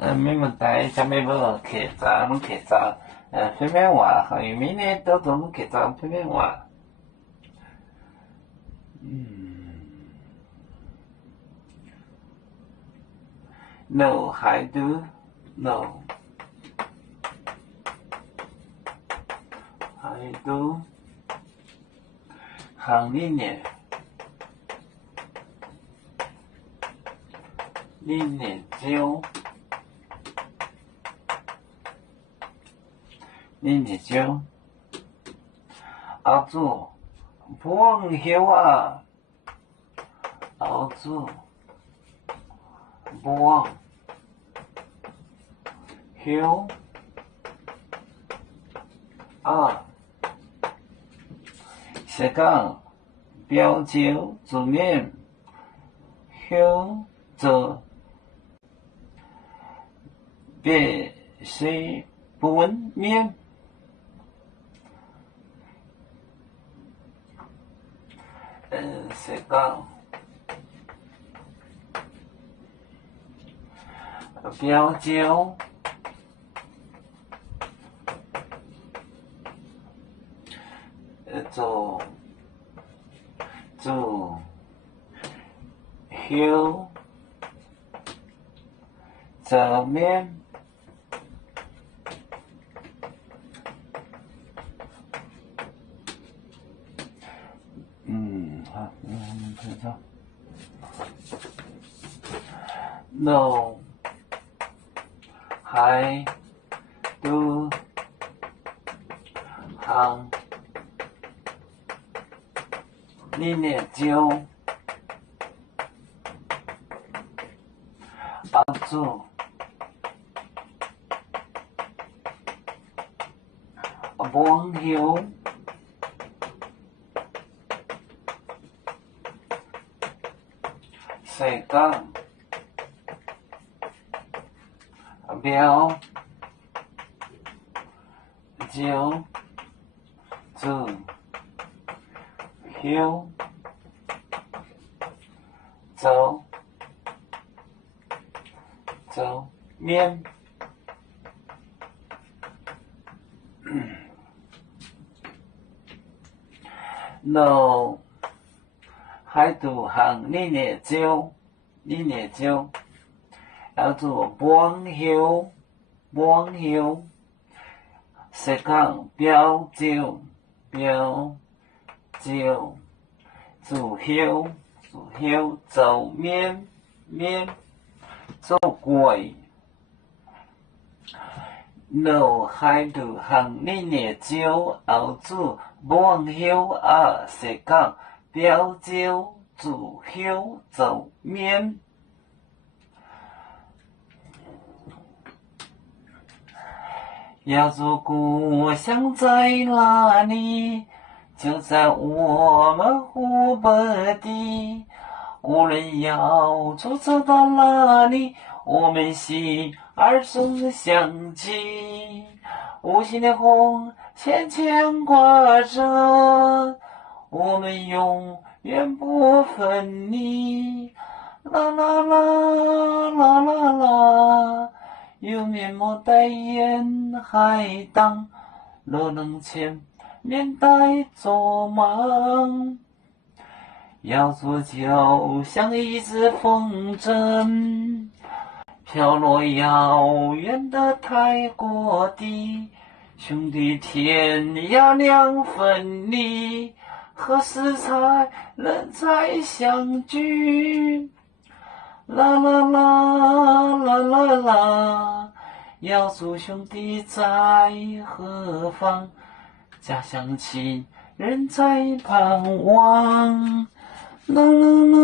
没问题，啥物要客栈，客栈，片面话，还有明年都做客栈片面话。No, I do. No. I do. 行里面，里面就，里面就，澳洲，朋友啊，澳洲，朋友啊。是讲标酒字面，休则别水本面，是讲标酒做休则面，好，看一下 ，No， 还 do 行。里面就澳洲朋友是讲标酒字休走面，No， 还读行里面就，要做朋友，是讲标酒，做休走面，做贵。No， 还读行里面就要做朋友啊，是讲标酒做休走面。要做故乡在哪里？就在我们湖北地。无论要走到哪里，我们心儿总相系。无形的红线牵挂着，我们永远不分离。啦啦啦啦啦啦。有面膜代言海棠，若能前面带做梦，要做就像一只风筝，飘落遥远的泰国地。兄弟天涯两分离，何时才能再相聚？啦啦啦啦啦啦，要祝兄弟在何方？家乡亲人在盼望。啦啦啦。